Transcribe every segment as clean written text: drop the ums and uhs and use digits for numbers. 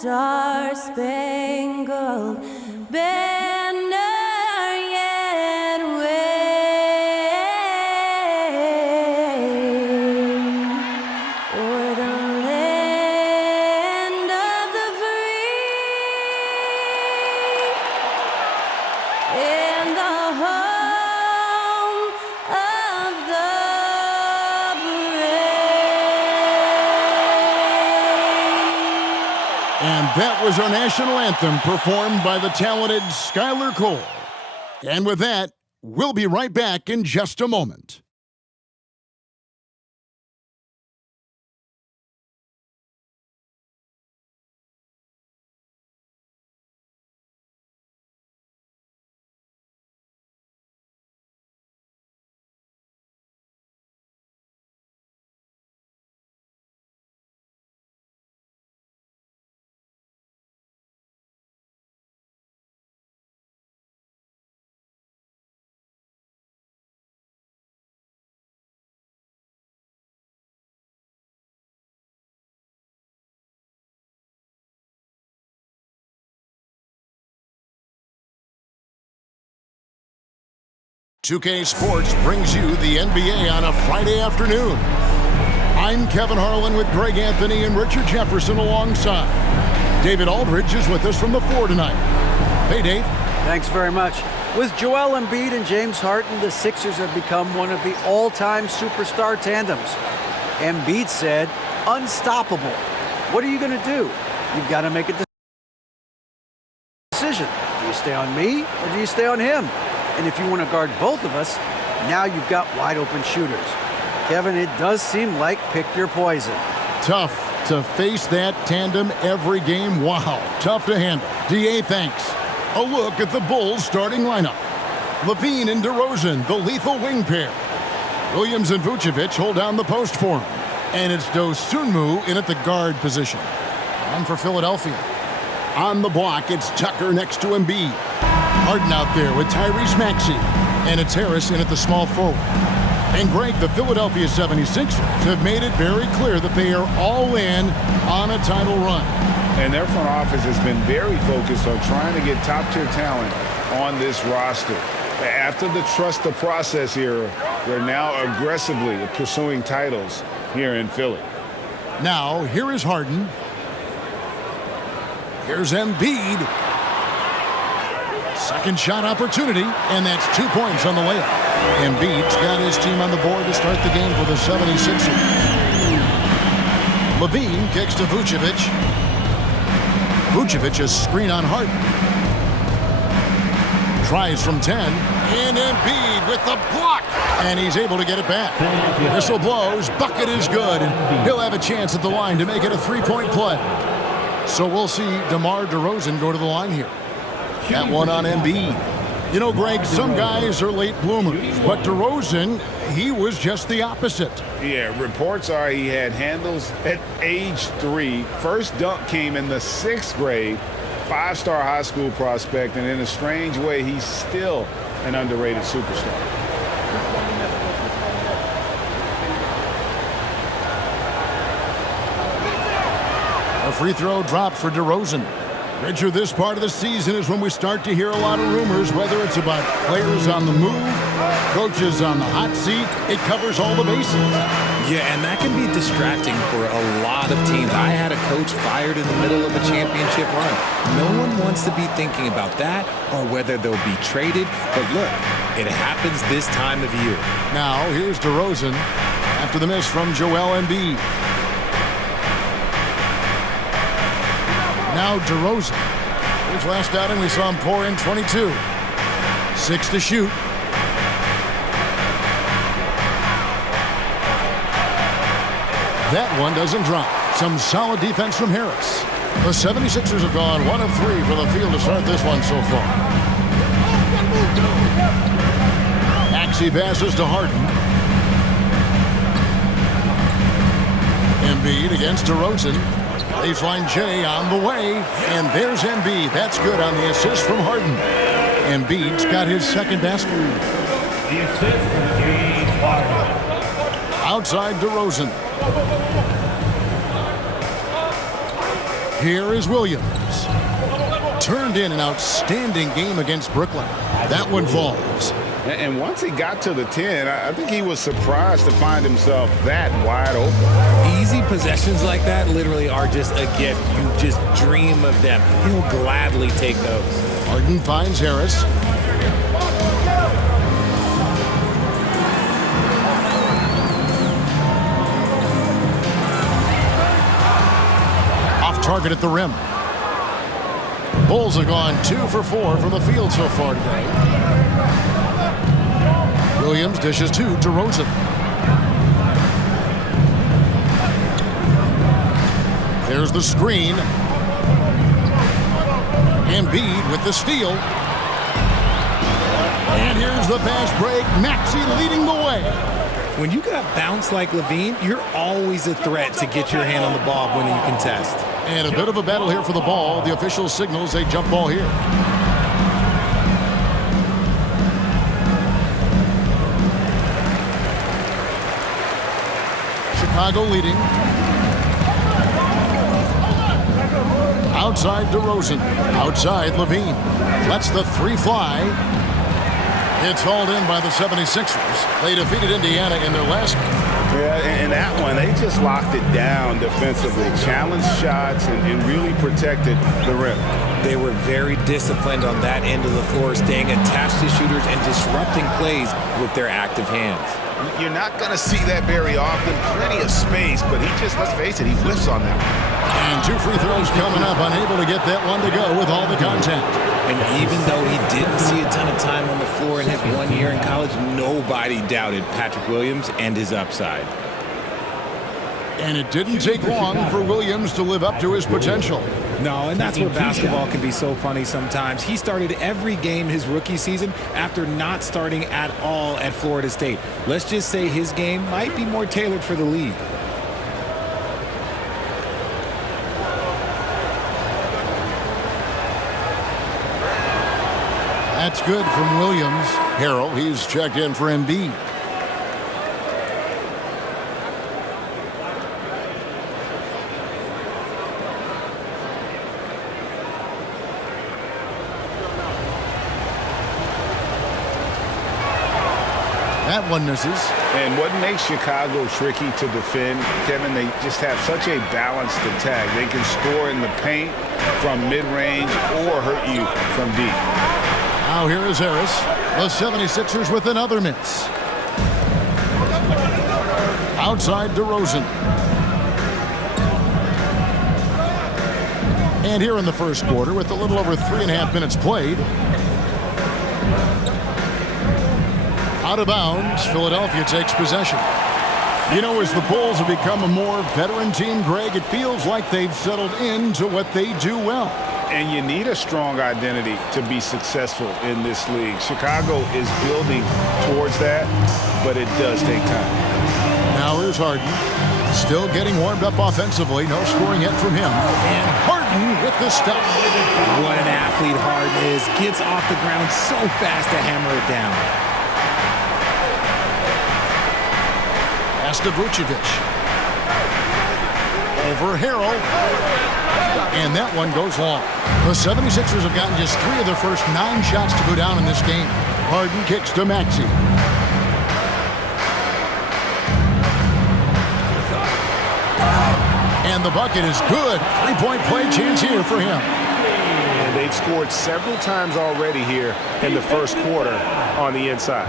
star-spangled banner yet wave o'er the land of the free and the home of the brave. And that was our national anthem performed by the talented Skylar Cole. And with that, we'll be right back in just a moment. .2K Sports brings you the NBA on a Friday afternoon. I'm Kevin Harlan with Greg Anthony and Richard Jefferson alongside. David Aldridge is with us from the floor tonight. Hey, Dave. Thanks very much. With Joel Embiid and James Harden, the Sixers have become one of the all-time superstar tandems. Embiid said, unstoppable. What are you going to do? You've got to make a decision. Do you stay on me or do you stay on him? And if you want to guard both of us, now you've got wide-open shooters. Kevin, it does seem like pick your poison. Tough to face that tandem every game. Wow, tough to handle. DA, thanks. A look at the Bulls' starting lineup. Levine and DeRozan, the lethal wing pair. Williams and Vucevic hold down the post for him. And it's Dosunmu in at the guard position. And for Philadelphia. On the block, it's Tucker next to Embiid. Harden out there with Tyrese Maxey. And it's Harris in at the small forward. And Greg, the Philadelphia 76ers have made it very clear that they are all in on a title run. And their front office has been very focused on trying to get top-tier talent on this roster. After the trust the process era, they're now aggressively pursuing titles here in Philly. Now, here is Harden. Here's Embiid. Second shot opportunity, and that's 2 points on the layup. Embiid's got his team on the board to start the game for the 76ers. Levine kicks to Vucevic. Vucevic a screen on Harden. Tries from 10, and Embiid with the block, and he's able to get it back. Whistle blows, bucket is good, and he'll have a chance at the line to make it a three-point play. So we'll see DeMar DeRozan go to the line here. That one on Embiid. You know, Greg, some guys are late bloomers, but DeRozan, he was just the opposite. Yeah, reports are he had handles at age 3. First dunk came in the 6th grade. 5-star high school prospect, and in a strange way, he's still an underrated superstar. A free throw drop for DeRozan. Richard, this part of the season is when we start to hear a lot of rumors, whether it's about players on the move, coaches on the hot seat. It covers all the bases. Yeah, and that can be distracting for a lot of teams. I had a coach fired in the middle of a championship run. No one wants to be thinking about that or whether they'll be traded. But look, it happens this time of year. Now, here's DeRozan after the miss from Joel Embiid. Now DeRozan. His last outing, we saw him pour in 22. 6 to shoot. That one doesn't drop. Some solid defense from Harris. The 76ers have gone 1 of 3 for the field to start this one so far. Maxey passes to Harden. Embiid against DeRozan. Baseline J on the way, and there's Embiid. That's good on the assist from Harden. Embiid's got his second basket. The assist from James Harden. Outside DeRozan. Here is Williams. Turned in an outstanding game against Brooklyn. That one falls. And once he got to the 10, I think he was surprised to find himself that wide open. Easy possessions like that literally are just a gift. You just dream of them. He'll gladly take those. Harden finds Harris. Off target at the rim. Bulls have gone 2 for 4 from the field so far today. Williams dishes 2 to Rosen. There's the screen. Embiid with the steal. And here's the fast break. Maxey leading the way. When you got bounce like Levine, you're always a threat to get your hand on the ball when you contest. And a bit of a battle here for the ball. The official signals a jump ball here. Chicago leading. Outside DeRozan. Outside Levine. Lets the 3 fly. It's hauled in by the 76ers. They defeated Indiana in their last game. Yeah, in that one, they just locked it down defensively, challenged shots, and really protected the rim. They were very disciplined on that end of the floor, staying attached to shooters and disrupting plays with their active hands. You're not going to see that very often. Plenty of space, but he just, let's face it, he whiffs on that one. And 2 free throws coming up, unable to get that one to go with all the contact. And even though he didn't see a ton of time on the floor in his 1 year in college, nobody doubted Patrick Williams and his upside. And it didn't take long for Williams to live up to his potential. No, and that's where basketball can be so funny sometimes. He started every game his rookie season after not starting at all at Florida State. Let's just say his game might be more tailored for the league. That's good from Williams. Harrell, he's checked in for Embiid. That one misses. And what makes Chicago tricky to defend, Kevin, they just have such a balanced attack. They can score in the paint from mid-range or hurt you from deep. Now here is Harris. The 76ers with another miss. Outside DeRozan. And here in the first quarter with a little over 3.5 minutes played. Out of bounds, Philadelphia takes possession. You know, as the Bulls have become a more veteran team, Greg, it feels like they've settled into what they do well. And you need a strong identity to be successful in this league. Chicago is building towards that, but it does take time. Now here's Harden. Still getting warmed up offensively. No scoring yet from him. And Harden with the stuff. What an athlete Harden is. Gets off the ground so fast to hammer it down. Pass to Vucevic. Over Harrell. And that one goes long. The 76ers have gotten just 3 of their first 9 shots to go down in this game. Harden kicks to Maxey. And the bucket is good. 3-point play chance here for him. And they've scored several times already here in the first quarter on the inside.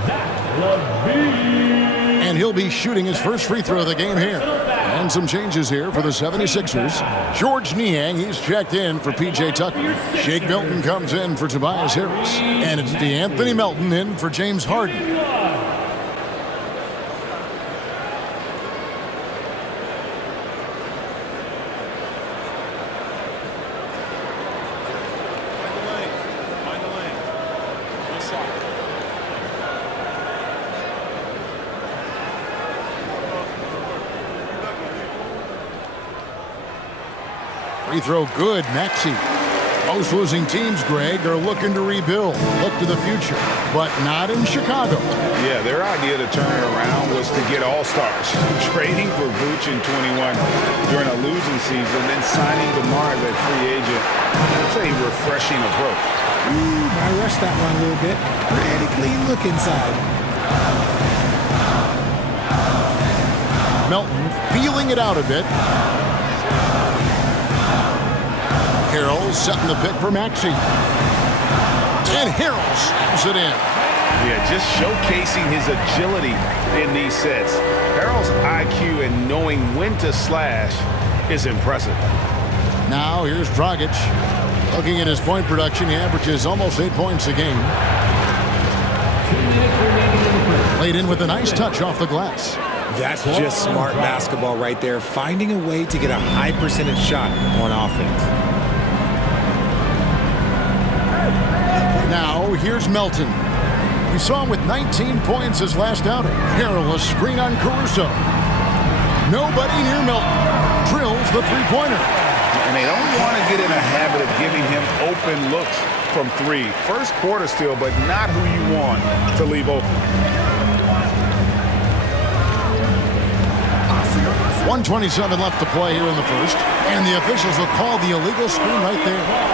And he'll be shooting his first free throw of the game here. And some changes here for the 76ers. George Niang, he's checked in for P.J. Tucker. Shake Milton comes in for Tobias Harris. And it's DeAnthony Melton in for James Harden. Free throw good, Maxey. Most losing teams, Greg, are looking to rebuild, look to the future, but not in Chicago. Yeah, their idea to turn it around was to get all-stars, trading for Vooch in 21 during a losing season, then signing DeMar as a free agent. That's a refreshing approach. Ooh, I rushed that one a little bit. Pretty clean look inside. Melton feeling it out a bit. Harrell setting the pick for Maxey. And Harrell slams it in. Yeah, just showcasing his agility in these sets. Harrell's IQ and knowing when to slash is impressive. Now here's Dragic. Looking at his point production, he averages almost 8 points a game. 2 minutes remaining in the first. Played in with a nice touch off the glass. That's just smart basketball right there, finding a way to get a high percentage shot on offense. Now here's Melton. We saw him with 19 points his last outing. Harrell a screen on Caruso. Nobody near Melton. Drills the three-pointer. And they don't want to get in a habit of giving him open looks from three. First quarter still, but not who you want to leave open. 1:27 left to play here in the first. And the officials will call the illegal screen right there.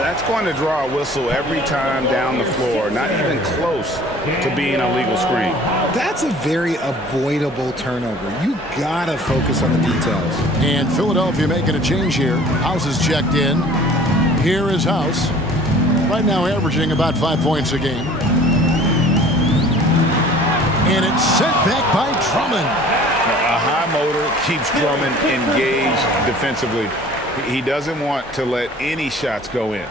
That's going to draw a whistle every time down the floor. Not even close to being a legal screen. That's a very avoidable turnover. You gotta focus on the details. And Philadelphia making a change here. House is checked in. Here is House. Right now averaging about 5 points a game. And it's sent back by Drummond. A high motor keeps Drummond engaged defensively. He doesn't want to let any shots go in.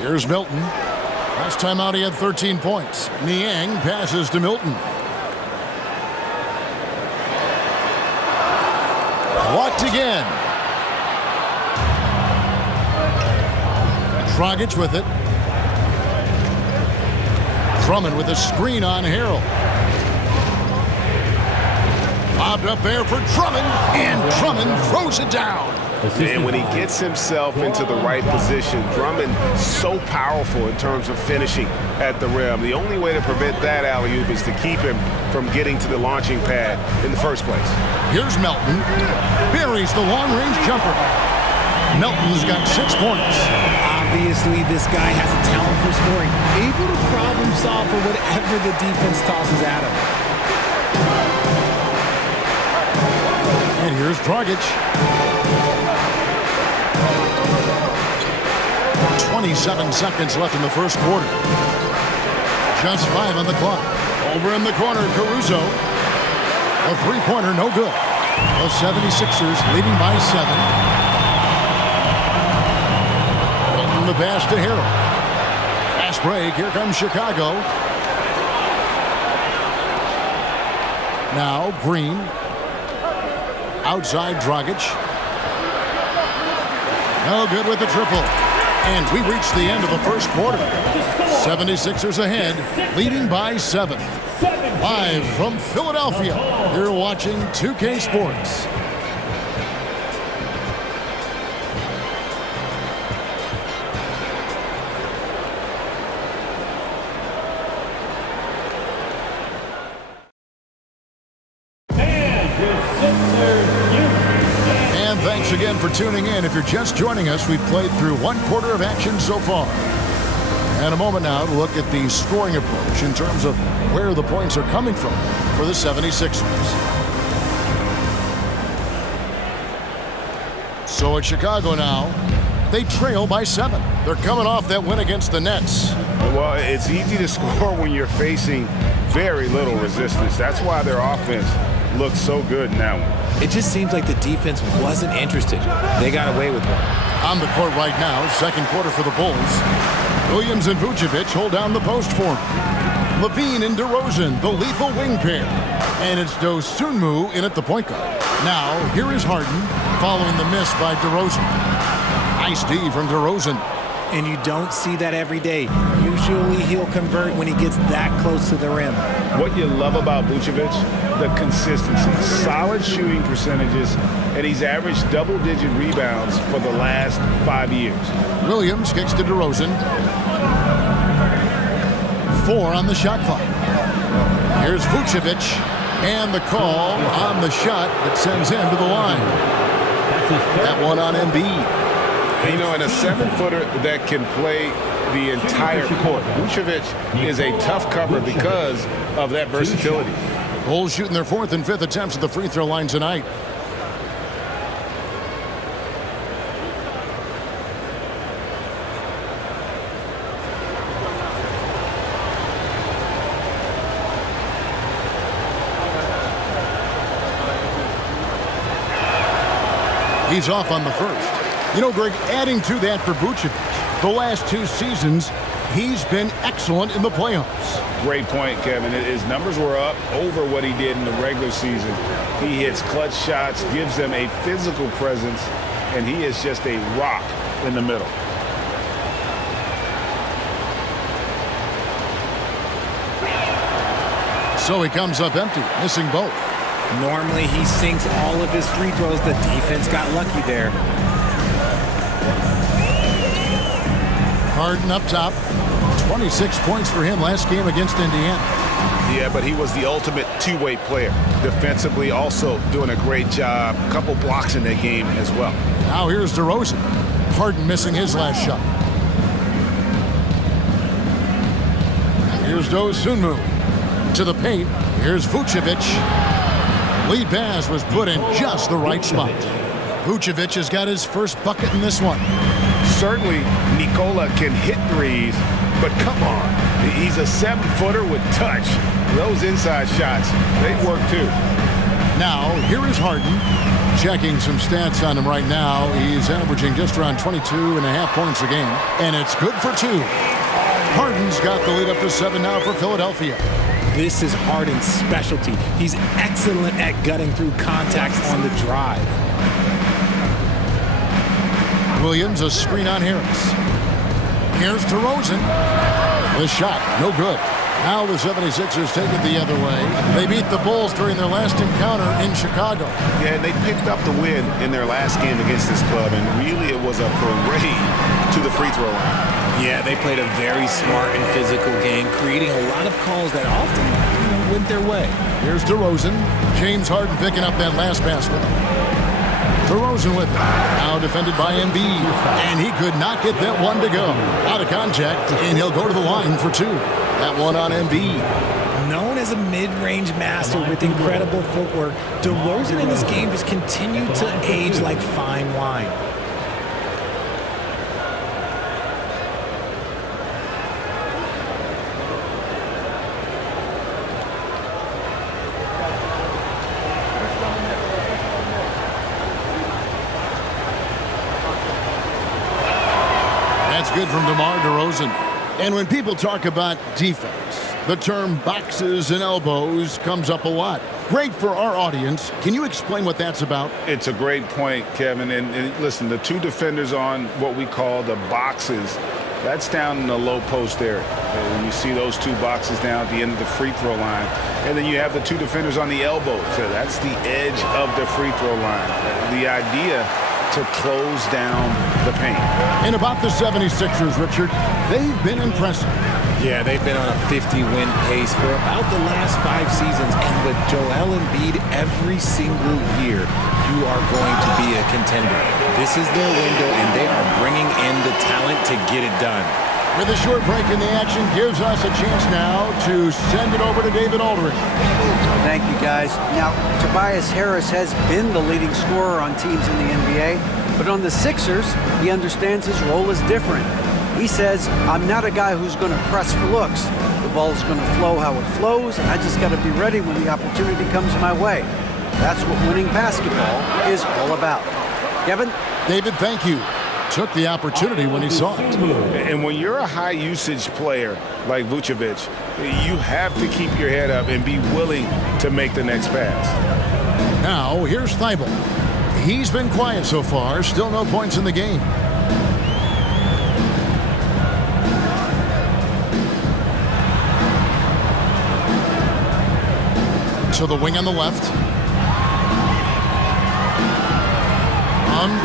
Here's Milton. Last time out he had 13 points. Niang passes to Milton. Blocked again. Dragic with it. Drummond with a screen on Harrell. Lobbed up there for Drummond, and Drummond throws it down. And when he gets himself into the right position, Drummond so powerful in terms of finishing at the rim. The only way to prevent that alley-oop is to keep him from getting to the launching pad in the first place. Here's Melton. Buries the long-range jumper. Melton's got 6 points. Obviously, this guy has a talent for scoring, able to problem solve for whatever the defense tosses at him. And here's Dragic. 27 seconds left in the first quarter. Just 5 on the clock. Over in the corner, Caruso. A three-pointer, no good. The 76ers leading by 7. Milton the pass to Harrell. Fast break. Here comes Chicago. Now Green. Outside Dragic. No good with the triple. And we reach the end of the first quarter. 76ers ahead, leading by 7. Live from Philadelphia, you're watching 2K Sports. And thanks again for tuning in. If you're just joining us, we've played through 1 quarter of action so far. And a moment now to look at the scoring approach in terms of where the points are coming from for the 76ers. So at Chicago now, they trail by 7. They're coming off that win against the Nets. Well, it's easy to score when you're facing very little resistance. That's why their offense looks so good in that one. It just seems like the defense wasn't interested. They got away with one. On the court right now, second quarter for the Bulls. Williams and Vucevic hold down the post for him. Levine and DeRozan, the lethal wing pair. And it's Dosunmu in at the point guard. Now, here is Harden, following the miss by DeRozan. Nice D from DeRozan. and you don't see that every day. Usually he'll convert when he gets that close to the rim. What you love about Vucevic, the consistency, solid shooting percentages, and he's averaged double-digit rebounds for the last 5 years. Williams kicks to DeRozan. 4 on the shot clock. Here's Vucevic, and the call on the shot that sends him to the line. That one on Embiid. You know, and a 7-footer that can play the entire court. Vucevic is a tough cover because of that versatility. Bulls shooting their 4th and 5th attempts at the free throw line tonight. He's off on the first. You know, Greg, adding to that for Vucevic, the last 2 seasons, he's been excellent in the playoffs. Great point, Kevin. His numbers were up over what he did in the regular season. He hits clutch shots, gives them a physical presence, and he is just a rock in the middle. So he comes up empty, missing both. Normally he sinks all of his free throws. The defense got lucky there. Harden up top. 26 points for him last game against Indiana. Yeah, but he was the ultimate two-way player. Defensively also doing a great job. A couple blocks in that game as well. Now here's DeRozan. Harden missing his last shot. Here's Dosunmu. To the paint. Here's Vucevic. Lead pass was put in just the right spot. Vucevic has got his first bucket in this one. Certainly, Nikola can hit threes, but come on. He's a 7-footer with touch. Those inside shots, they work too. Now, here is Harden. Checking some stats on him right now. He's averaging just around 22.5 points a game, and it's good for 2. Harden's got the lead up to 7 now for Philadelphia. This is Harden's specialty. He's excellent at gutting through contacts on the drive. Williams, a screen on Harris. Here's DeRozan. The shot, no good. Now the 76ers take it the other way. They beat the Bulls during their last encounter in Chicago. Yeah, and they picked up the win in their last game against this club, and really it was a parade to the free throw line. Yeah, they played a very smart and physical game, creating a lot of calls that often went their way. Here's DeRozan. James Harden picking up that last basket. DeRozan with it. Now defended by Embiid. And he could not get that one to go. Out of contact, and he'll go to the line for 2. That one on Embiid. Known as a mid-range master with incredible footwork, DeRozan in this game just continued to age like fine wine. That's good from DeMar DeRozan. And when people talk about defense, the term boxes and elbows comes up a lot. Great for our audience. Can you explain what that's about? It's a great point, Kevin. And listen, the 2 defenders on what we call the boxes, that's down in the low post area. And you see those 2 boxes down at the end of the free throw line. And then you have the 2 defenders on the elbows. So that's the edge of the free throw line. The idea to close down the paint. And about the 76ers, Richard, they've been impressive. Yeah, they've been on a 50-win pace for about the last 5 seasons. And with Joel Embiid every single year, you are going to be a contender. This is their window, and they are bringing in the talent to get it done. With a short break in the action, gives us a chance now to send it over to David Aldridge. Thank you, guys. Now, Tobias Harris has been the leading scorer on teams in the NBA, but on the Sixers, he understands his role is different. He says, I'm not a guy who's going to press for looks. The ball's going to flow how it flows, and I just got to be ready when the opportunity comes my way. That's what winning basketball is all about. Kevin? David, thank you. Took the opportunity when he saw it. And when you're a high-usage player like Vucevic, you have to keep your head up and be willing to make the next pass. Now, here's Thibault. He's been quiet so far. Still no points in the game. To the wing on the left.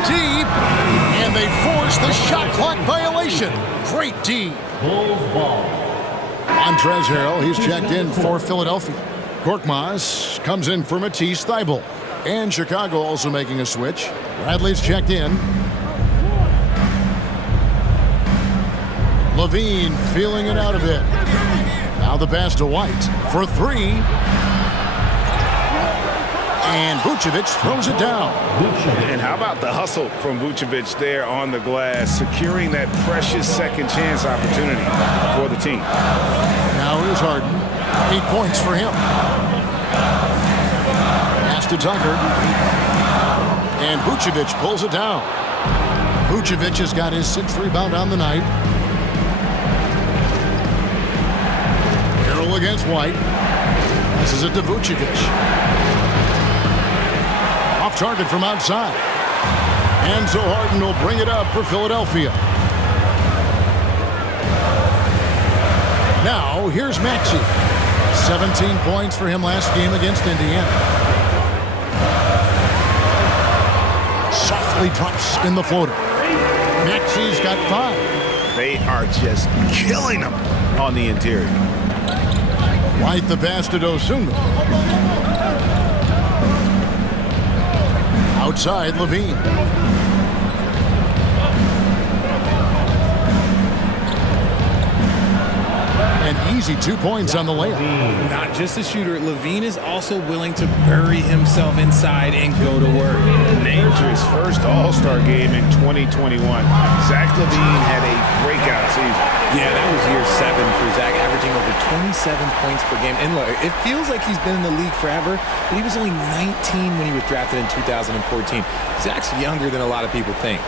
Deep. And they force the shot clock violation. Great D. Bulls ball. Montrezl Harrell, he's checked in for Philadelphia. Korkmaz comes in for Matisse Thybulle. And Chicago also making a switch. Bradley's checked in. Levine feeling it out a bit. Now the pass to White for three. And Vucevic throws it down. And how about the hustle from Vucevic there on the glass, securing that precious second chance opportunity for the team. Now here's Harden. 8 points for him. Pass to Tucker. And Vucevic pulls it down. Vucevic has got his 6th rebound on the night. Harrell against White. Passes it to Vucevic. Off target from outside. And so Harden will bring it up for Philadelphia. Now, here's Maxey. 17 points for him last game against Indiana. Softly drops in the floater. Maxey's got 5. They are just killing them on the interior. White the pass to Dosunmu. Outside, Levine. An easy 2 points on the layup. Not just a shooter, Levine is also willing to bury himself inside and go to work. Named to his first All-Star game in 2021. Zach Levine had a breakout season. Yeah, that was year 7 for Zach, averaging over 27 points per game. And look, it feels like he's been in the league forever, but he was only 19 when he was drafted in 2014. Zach's younger than a lot of people think.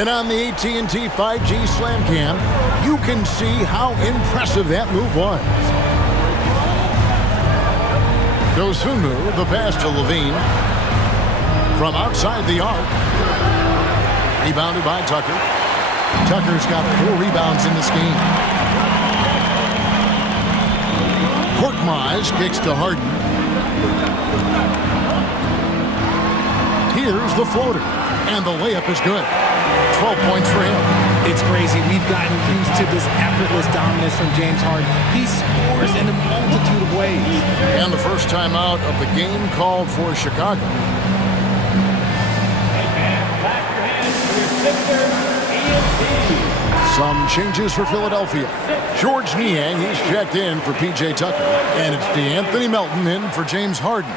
And on the AT&T 5G Slam Cam, you can see how impressive that move was. Dosunmu, the pass to Levine. From outside the arc. Rebounded by Tucker. Tucker's got 4 rebounds in this game. Korkmaz kicks to Harden. Here's the floater. And the layup is good. 12 points for him. It's crazy. We've gotten used to this effortless dominance from James Harden. He scores in a multitude of ways. And the first time out of the game called for Chicago. Some changes for Philadelphia. George Niang, he's checked in for P.J. Tucker. And it's DeAnthony Melton in for James Harden.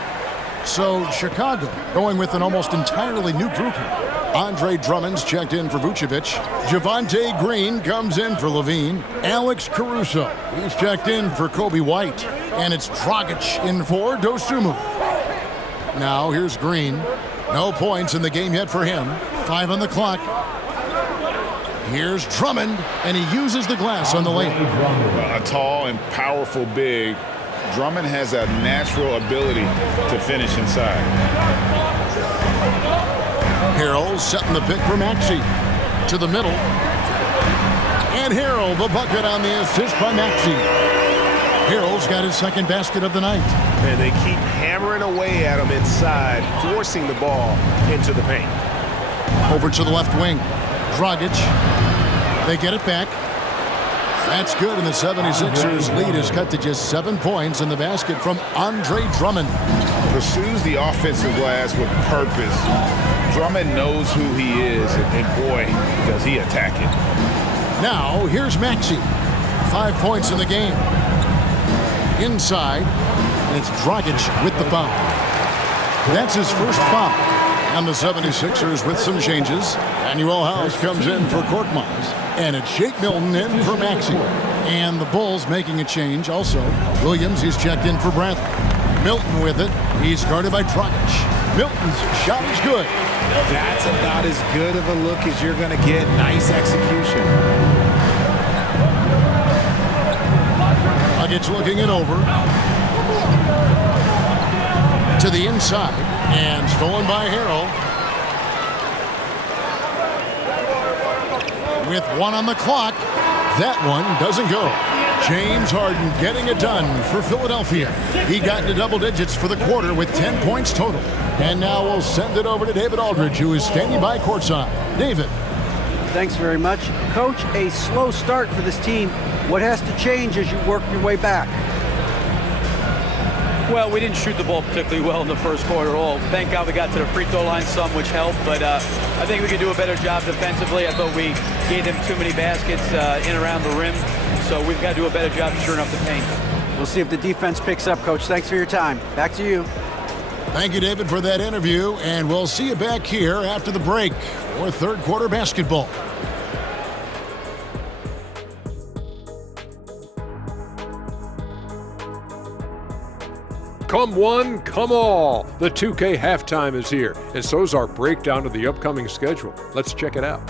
So Chicago going with an almost entirely new group here. Andre Drummond's checked in for Vucevic. Javonte Green comes in for Levine. Alex Caruso, he's checked in for Kobe White. And it's Dragic in for Dosunmu. Now here's Green. No points in the game yet for him. 5 on the clock. Here's Drummond, and he uses the glass on the layup. A tall and powerful big. Drummond has a natural ability to finish inside. Harrell setting the pick for Maxey. To the middle. And Harrell, the bucket on the assist by Maxey. Harrell's got his 2nd basket of the night. And they keep hammering away at him inside, forcing the ball into the paint. Over to the left wing. Dragic. They get it back. That's good, and the 76ers lead is cut to just 7 points in the basket from Andre Drummond. Pursues the offensive glass with purpose. Drummond knows who he is, and boy, does he attack it. Now, here's Maxey. 5 points in the game. Inside, and it's Dragic with the foul. That's his first foul. And the 76ers with some changes. Manuel House comes in for Korkmaz. And it's Shake Milton in for Maxey. And the Bulls making a change also. Williams, he's checked in for Bradley. Milton with it. He's guarded by Dragic. Milton's shot is good. That's about as good of a look as you're going to get. Nice execution. Dragic looking it over. To the inside. And stolen by Harrell. With 1 on the clock. That one doesn't go. James Harden getting it done for Philadelphia. He got into double digits for the quarter with 10 points total. And now we'll send it over to David Aldridge, who is standing by courtside. David. Thanks very much. Coach, a slow start for this team. What has to change as you work your way back? Well, we didn't shoot the ball particularly well in the first quarter at all. Thank God we got to the free throw line some, which helped. But I think we could do a better job defensively. I thought we gave them too many baskets in around the rim. So we've got to do a better job shoring up the paint. We'll see if the defense picks up, Coach. Thanks for your time. Back to you. Thank you, David, for that interview. And we'll see you back here after the break for third quarter basketball. Come one, come all. The 2K halftime is here, and so's our breakdown of the upcoming schedule. Let's check it out.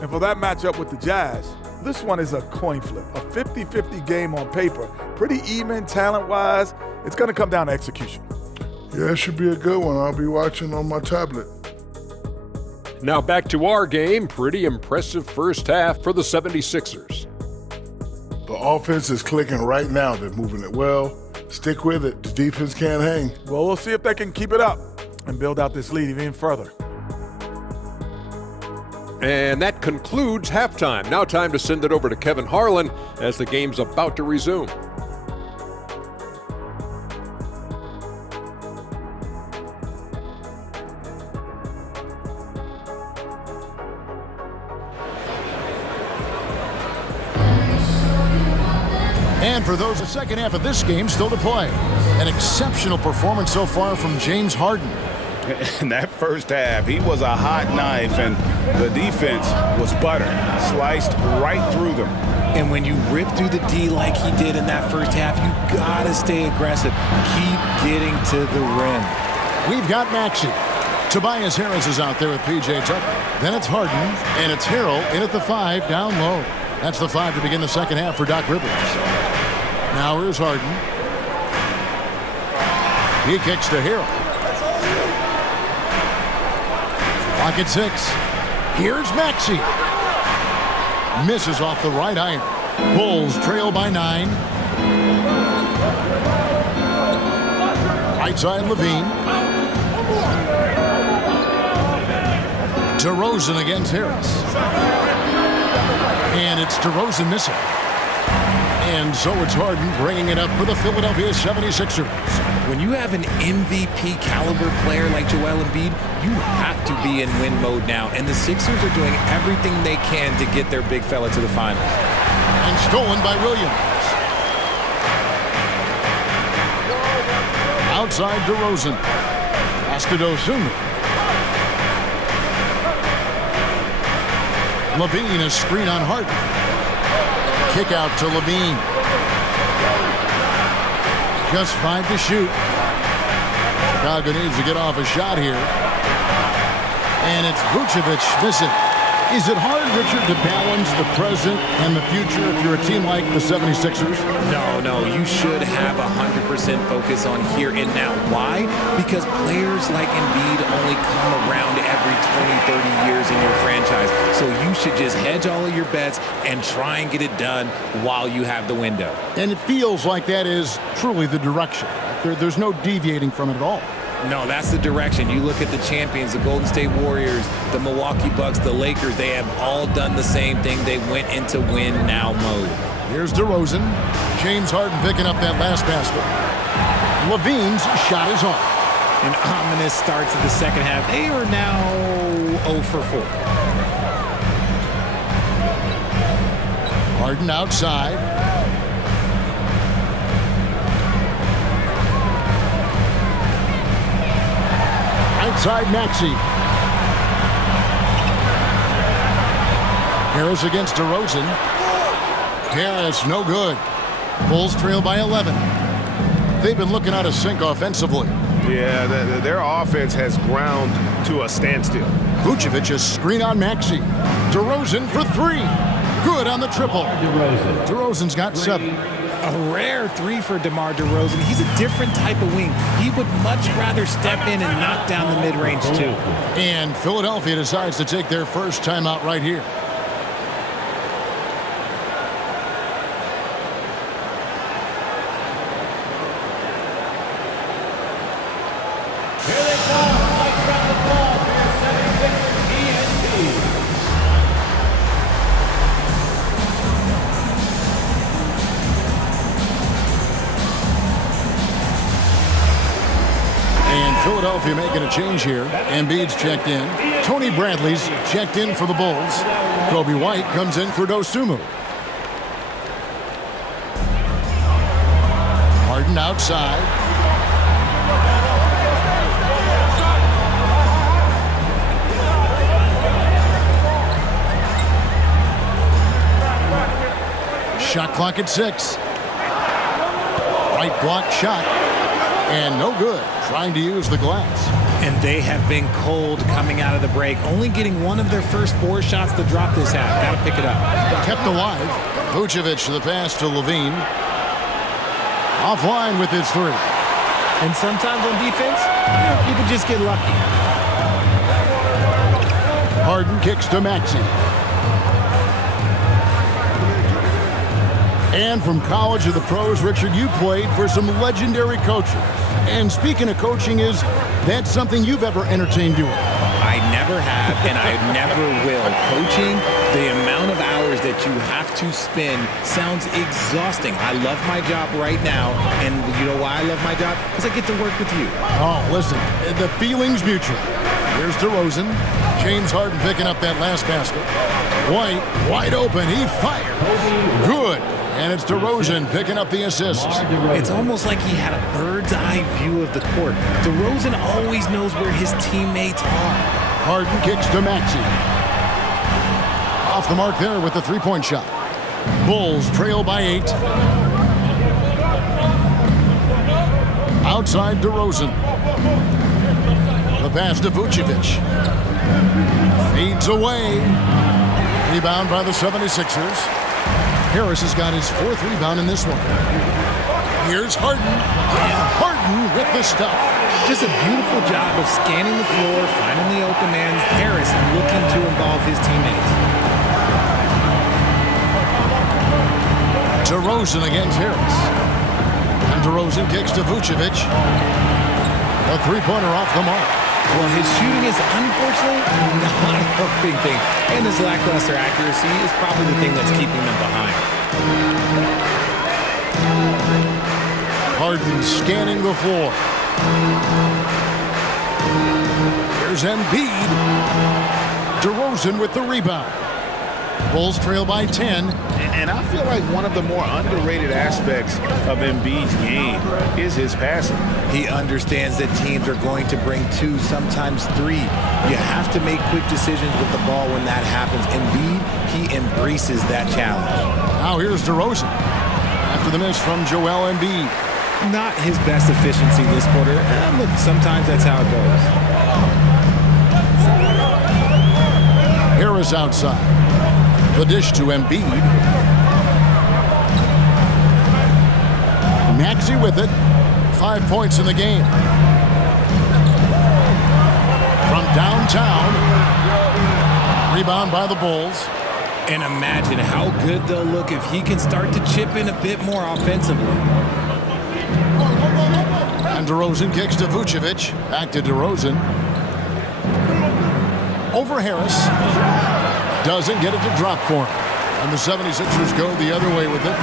And for that matchup with the Jazz, this one is a coin flip, a 50-50 game on paper. Pretty even talent-wise. It's going to come down to execution. Yeah, it should be a good one. I'll be watching on my tablet. Now back to our game. Pretty impressive first half for the 76ers. The offense is clicking right now. They're moving it well. Stick with it. The defense can't hang. Well, we'll see if they can keep it up and build out this lead even further. And that concludes halftime. Now time to send it over to Kevin Harlan as the game's about to resume. And for those, the second half of this game still to play. An exceptional performance so far from James Harden. In that first half, he was a hot knife, and the defense was butter, sliced right through them. And when you rip through the D like he did in that first half, you gotta stay aggressive. Keep getting to the rim. We've got Maxey. Tobias Harris is out there with P.J. Tucker. Then it's Harden, and it's Harrell in at the 5 down low. That's the 5 to begin the second half for Doc Rivers. Now here's Harden. He kicks to Harrell. Clock at 6. Here's Maxey. Misses off the right iron. Bulls trail by 9. Right side Levine. DeRozan against Harris. And it's DeRozan missing. And so it's Harden bringing it up for the Philadelphia 76ers. When you have an MVP caliber player like Joel Embiid, you have to be in win mode now. And the Sixers are doing everything they can to get their big fella to the finals. And stolen by Williams. Outside DeRozan. Pass to Dosunmu. Levine, a screen on Harden. Kick out to Levine. Just 5 to shoot. Chicago needs to get off a shot here. And it's Vucevic missing. Is it hard, Richard, to balance the present and the future if you're a team like the 76ers? No, you should have 100% focus on here and now. Why? Because players like Embiid only come around every 20, 30 years in your franchise. So you should just hedge all of your bets and try and get it done while you have the window. And it feels like that is truly the direction. There's no deviating from it at all. No, that's the direction. You look at the champions, the Golden State Warriors, the Milwaukee Bucks, the Lakers. They have all done the same thing. They went into win now mode. Here's DeRozan. James Harden picking up that last basket. Levine's shot is off. An ominous start to the second half. They are now 0 for 4. Harden outside. Outside Maxey. Harris against DeRozan. Harris, no good. Bulls trail by 11. They've been looking out of sync offensively. Yeah, their offense has ground to a standstill. Vucevic a screen on Maxey. DeRozan for 3. Good on the triple. DeRozan's got 7. A rare 3 for DeMar DeRozan. He's a different type of wing. He would much rather step in and knock down the mid-range too. And Philadelphia decides to take their first timeout right here. Philadelphia making a change here. Embiid's checked in. Tony Bradley's checked in for the Bulls. Kobe White comes in for Dosunmu. Harden outside. Shot clock at 6. Right block shot. And no good. Trying to use the glass. And they have been cold coming out of the break. Only getting one of their first 4 shots to drop this half. Got to pick it up. Kept alive. Vucevic the pass to Levine. Offline with his 3. And sometimes on defense, you can just get lucky. Harden kicks to Maxey. And from college to the pros, Richard, you played for some legendary coaches. And speaking of coaching, is that something you've ever entertained doing? I never have, and I never will. Coaching, the amount of hours that you have to spend sounds exhausting. I love my job right now, and you know why I love my job? Because I get to work with you. Oh, listen, the feeling's mutual. Here's DeRozan. James Harden picking up that last basket. White, wide open, he fired. Good. And it's DeRozan picking up the assist. It's almost like he had a bird's eye view of the court. DeRozan always knows where his teammates are. Harden kicks to Maxey. Off the mark there with the 3-point shot. Bulls trail by 8. Outside DeRozan. The pass to Vucevic. Fades away. Rebound by the 76ers. Harris has got his 4th rebound in this one. Here's Harden. And Harden with the stuff. Just a beautiful job of scanning the floor, finding the open man. Harris looking to involve his teammates. DeRozan against Harris. And DeRozan kicks to Vucevic. A 3-pointer off the mark. Well, his shooting is unfortunately not a big thing. And his lackluster accuracy is probably the thing that's keeping them behind. Harden scanning the floor. Here's Embiid. DeRozan with the rebound. Bulls trail by 10. And I feel like one of the more underrated aspects of Embiid's game is his passing. He understands that teams are going to bring 2, sometimes 3. You have to make quick decisions with the ball when that happens. Embiid, he embraces that challenge. Now here's DeRozan. After the miss from Joel Embiid. Not his best efficiency this quarter. Look, sometimes that's how it goes. Harris outside. The dish to Embiid. Maxey with it. 5 points in the game. From downtown. Rebound by the Bulls. And imagine how good they'll look if he can start to chip in a bit more offensively. And DeRozan kicks to Vucevic. Back to DeRozan. Over Harris. Doesn't get it to drop for him. And the 76ers go the other way with it.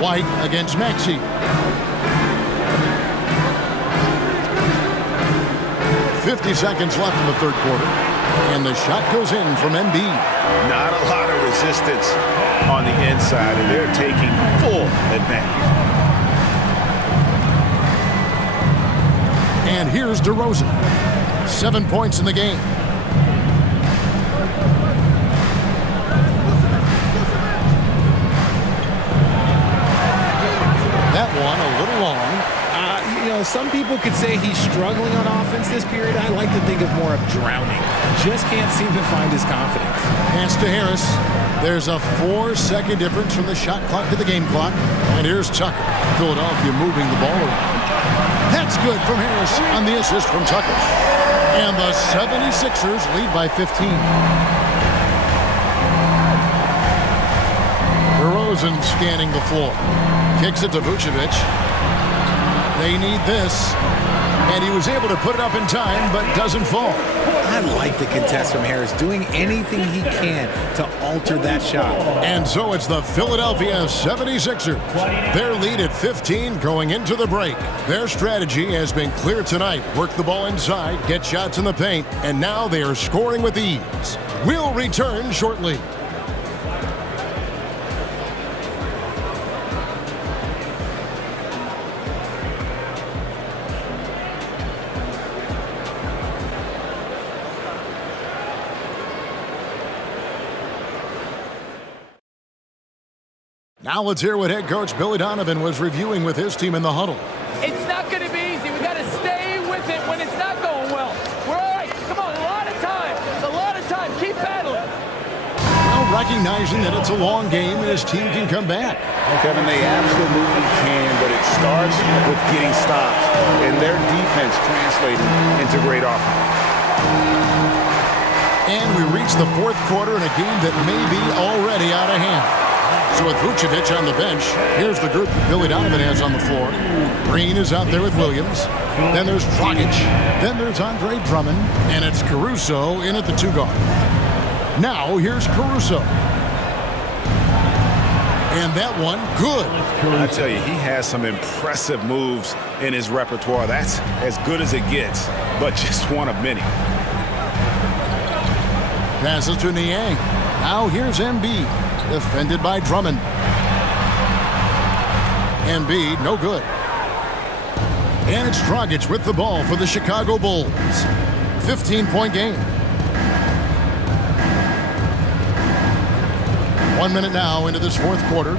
White against Maxey. 50 seconds left in the 3rd quarter. And the shot goes in from Embiid. Not a lot of resistance on the inside, and they're taking full advantage. And here's DeRozan. 7 points in the game. That one a little long. Some people could say he's struggling on offense this period. I like to think of more of drowning. Just can't seem to find his confidence. Pass to Harris. There's a 4-second difference from the shot clock to the game clock. And here's Tucker. Philadelphia moving the ball around. That's good from Harris on the assist from Tucker. And the 76ers lead by 15. DeRozan scanning the floor. Kicks it to Vucevic. They need this. And he was able to put it up in time, but doesn't fall. I like the contest from Harris, doing anything he can to alter that shot. And so it's the Philadelphia 76ers. Their lead at 15 going into the break. Their strategy has been clear tonight. Work the ball inside, get shots in the paint, and now they are scoring with ease. We'll return shortly. Now let's hear what head coach Billy Donovan was reviewing with his team in the huddle. It's not going to be easy. We got to stay with it when it's not going well. We're all right. Come on, a lot of time. A lot of time. Keep battling. Now recognizing that it's a long game and his team can come back. Kevin, they absolutely can, but it starts with getting stops and their defense translating into great offense. And we reach the fourth quarter in a game that may be already out of hand. So with Vucevic on the bench, here's the group that Billy Donovan has on the floor. Green is out there with Williams. Then there's Dragic. Then there's Andre Drummond. And it's Caruso in at the 2-guard. Now here's Caruso. And that one, good. I tell you, he has some impressive moves in his repertoire. That's as good as it gets, but just one of many. Passes to Niang. Now here's Embiid. Defended by Drummond. Embiid, no good. And it's Dragic with the ball for the Chicago Bulls. 15-point game. 1 minute now into this fourth quarter.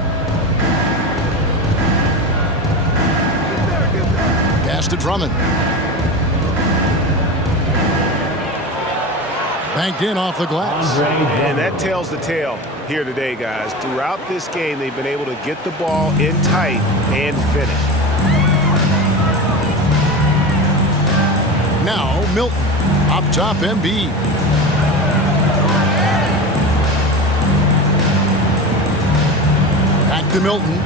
Pass to Drummond. Banked in off the glass. And that tells the tale here today, guys. Throughout this game, they've been able to get the ball in tight and finish. Now Milton. Up top, Embiid. Back to Milton.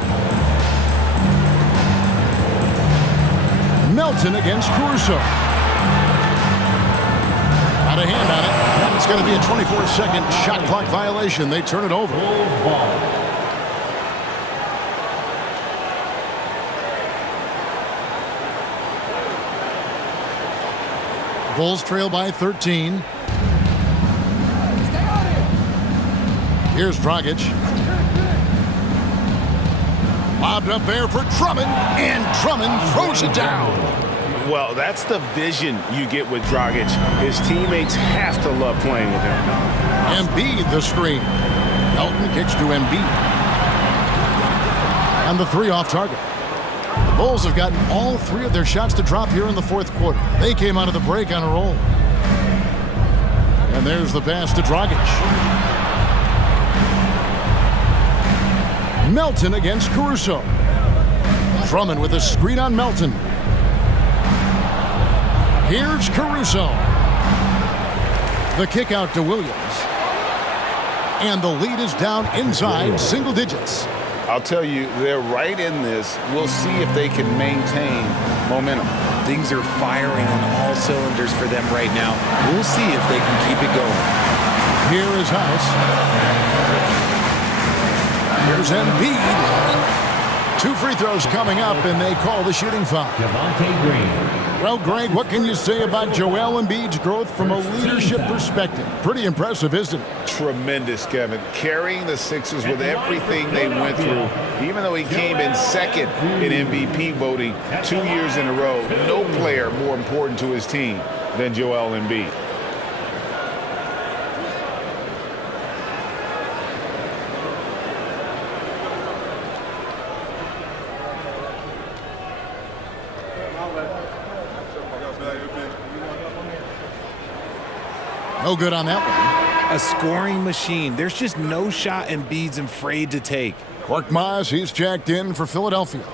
Melton against Caruso. Out of hand on it. It's going to be a 24-second shot clock violation. They turn it over. Bulls trail by 13. Here's Dragic. Lobbed up there for Drummond, and Drummond throws it down. Well, that's the vision you get with Dragic. His teammates have to love playing with him. Embiid the screen. Melton kicks to Embiid. And the 3 off target. The Bulls have gotten all 3 of their shots to drop here in the fourth quarter. They came out of the break on a roll. And there's the pass to Dragic. Melton against Caruso. Drummond with a screen on Melton. Here's Caruso. The kick out to Williams. And the lead is down inside single digits. I'll tell you, they're right in this. We'll see if they can maintain momentum. Things are firing on all cylinders for them right now. We'll see if they can keep it going. Here is House. Here's Embiid. 2 free throws coming up, and they call the shooting foul. Well, Greg, what can you say about Joel Embiid's growth from a leadership perspective? Pretty impressive, isn't it? Tremendous, Kevin. Carrying the Sixers with everything they went through. Even though he came in second in MVP voting 2 years in a row, no player more important to his team than Joel Embiid. No good on that one. A scoring machine. There's just no shot Embiid's afraid to take. Korkmaz, he's checked in for Philadelphia.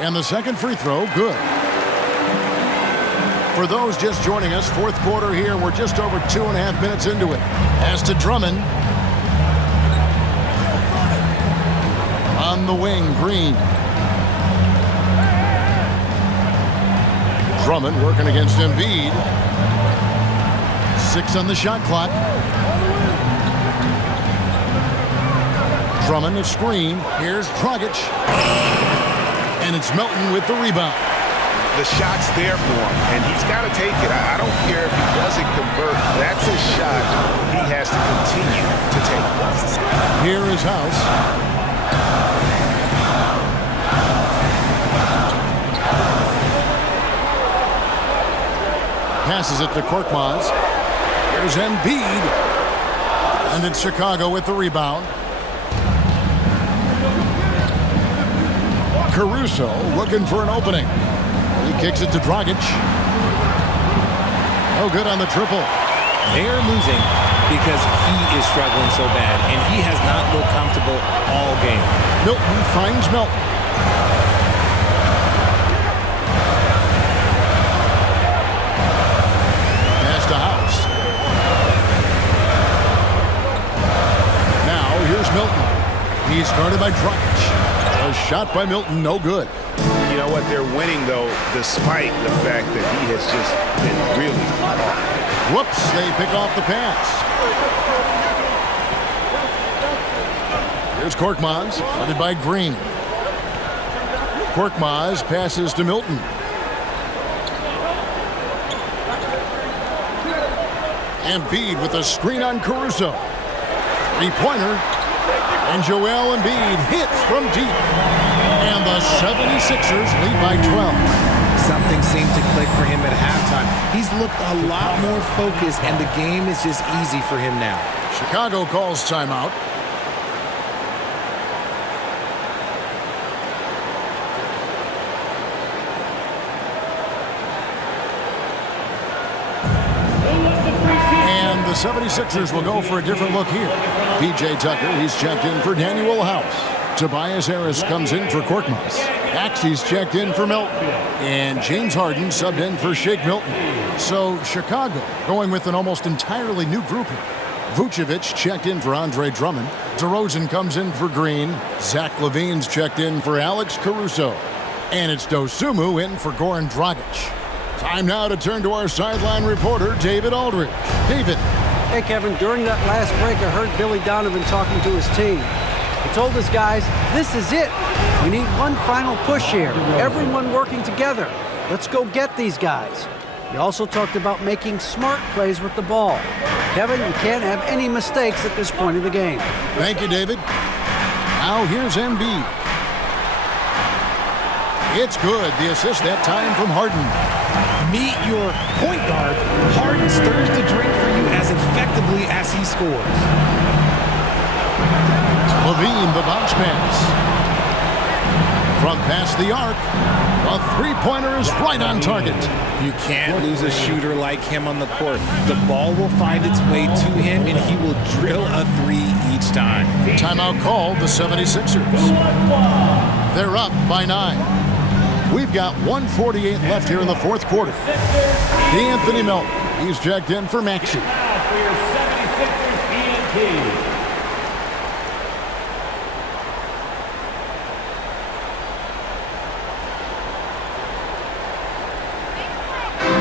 And the second free throw, good. For those just joining us, fourth quarter here. We're just over 2.5 minutes into it. Pass to Drummond. On the wing, Green. Drummond working against Embiid. 6 on the shot clock. Drummond a screen. Here's Dragic. And it's Melton with the rebound. The shot's there for him, and he's got to take it. I don't care if he doesn't convert. That's a shot he has to continue to take. Here is House. Passes it to Korkmaz. Here's Embiid. And it's Chicago with the rebound. Caruso looking for an opening. He kicks it to Dragic. No good on the triple. They're losing because he is struggling so bad, and he has not looked comfortable all game. Milton finds Melton. Pass to House. Now here's Milton. He's guarded by Dragic. A shot by Milton, no good. You know what? They're winning, though, despite the fact that he has just been really off. Whoops, they pick off the pass. Here's Korkmaz, guarded by Green. Korkmaz passes to Milton. Embiid with a screen on Caruso. Three-pointer. And Joel Embiid hits from deep. And the 76ers lead by 12. Something seemed to click for him at halftime. He's looked a lot more focused, and the game is just easy for him now. Chicago calls timeout. And the 76ers will go for a different look here. P.J. Tucker, he's checked in for Daniel House. Tobias Harris comes in for Korkmaz. Axie's checked in for Melton. And James Harden subbed in for Shake Milton. So Chicago going with an almost entirely new group here. Vucevic checked in for Andre Drummond. DeRozan comes in for Green. Zach LaVine's checked in for Alex Caruso. And it's Dosunmu in for Goran Dragic. Time now to turn to our sideline reporter, David Aldridge. David. Hey, Kevin, during that last break, I heard Billy Donovan talking to his team. He told his guys, this is it. We need one final push here. Everyone working together. Let's go get these guys. He also talked about making smart plays with the ball. Kevin, you can't have any mistakes at this point of the game. Thank you, David. Now here's Embiid. It's good. The assist that time from Harden. Meet your point guard. Harden stirs the drink for you as effectively as he scores. LaVine, the bounce pass. From past the arc, a three-pointer is right on target. You can't lose a shooter like him on the court. The ball will find its way to him, and he will drill a three each time. Timeout called, the 76ers. They're up by 9. We've got 1:48 left here in the fourth quarter. D'Anthony Melton, he's checked in for Maxey. Now for your 76ers ENT.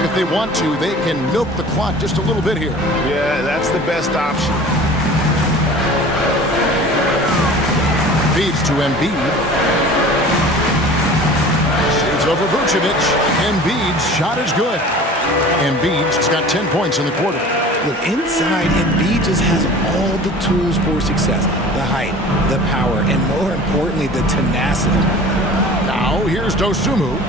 If they want to, they can milk the clock just a little bit here. Yeah, that's the best option. Feeds to Embiid. Shoots over Vucevic. Embiid's shot is good. Embiid's got 10 points in the quarter. Look, inside, Embiid just has all the tools for success. The height, the power, and more importantly, the tenacity. Now, here's Dosunmu.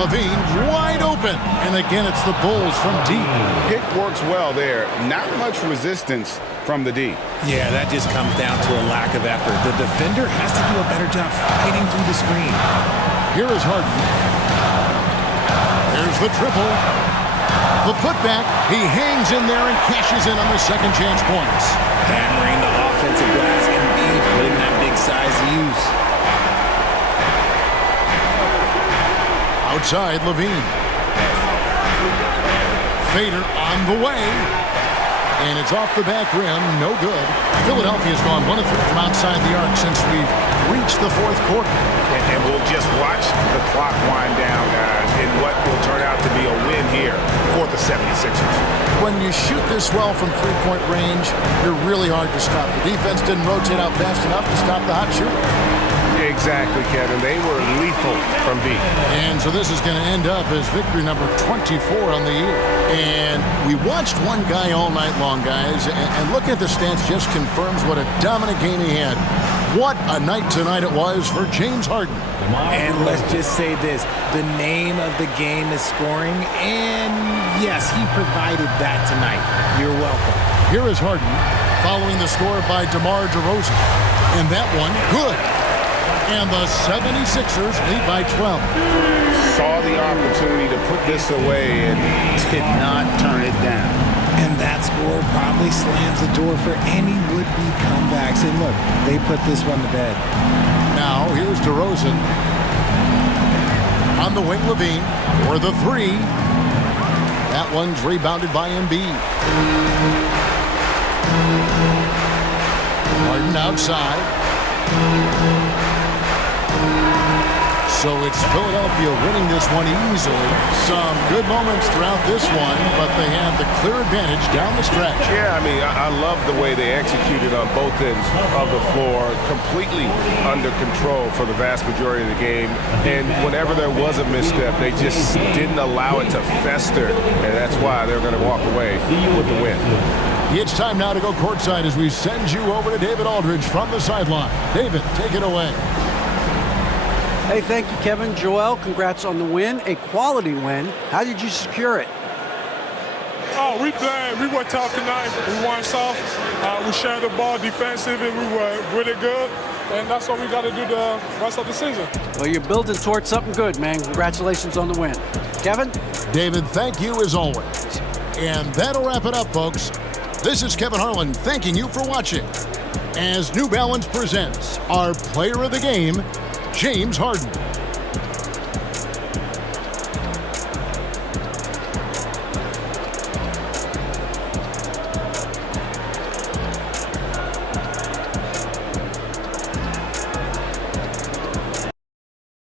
LaVine wide open. And again, it's the Bulls from deep. Pick works well there. Not much resistance from the D. Yeah, that just comes down to a lack of effort. The defender has to do a better job fighting through the screen. Here is Harden. There's the triple. The putback. He hangs in there and cashes in on the second chance points. Hammering the offensive glass. Embiid putting that big size to use. Outside, LaVine. Fader on the way. And it's off the back rim. No good. Philadelphia's gone 1 of 3 from outside the arc since we've reached the fourth quarter. And we'll just watch the clock wind down, guys, in what will turn out to be a win here for the 76ers. When you shoot this well from three-point range, you're really hard to stop. The defense didn't rotate out fast enough to stop the hot shooter. Exactly, Kevin. They were lethal from deep. And so this is going to end up as victory number 24 on the year. And we watched one guy all night long, guys, and looking at the stats just confirms what a dominant game he had. What a night tonight it was for James Harden. And let's just say this, the name of the game is scoring, and yes, he provided that tonight. You're welcome. Here is Harden following the score by DeMar DeRozan. And that one, good. And the 76ers lead by 12. Saw the opportunity to put this away and did not turn it down. And that score probably slams the door for any would-be comebacks. And look, they put this one to bed. Now, here's DeRozan. On the wing, Levine for the 3. That one's rebounded by Embiid. Harden outside. So it's Philadelphia winning this one easily. Some good moments throughout this one, but they have the clear advantage down the stretch. Yeah, I mean, I love the way they executed on both ends of the floor, completely under control for the vast majority of the game. And whenever there was a misstep, they just didn't allow it to fester, and that's why they're going to walk away with the win. It's time now to go courtside as we send you over to David Aldridge from the sideline. David, take it away. Hey, thank you, Kevin. Joel, congrats on the win, a quality win. How did you secure it? Oh, we played. We were tough tonight. We won soft. We shared the ball defensive, and we were really good. And that's what we got to do the rest of the season. Well, you're building towards something good, man. Congratulations on the win. Kevin? David, thank you as always. And that'll wrap it up, folks. This is Kevin Harlan thanking you for watching as New Balance presents our player of the game, James Harden.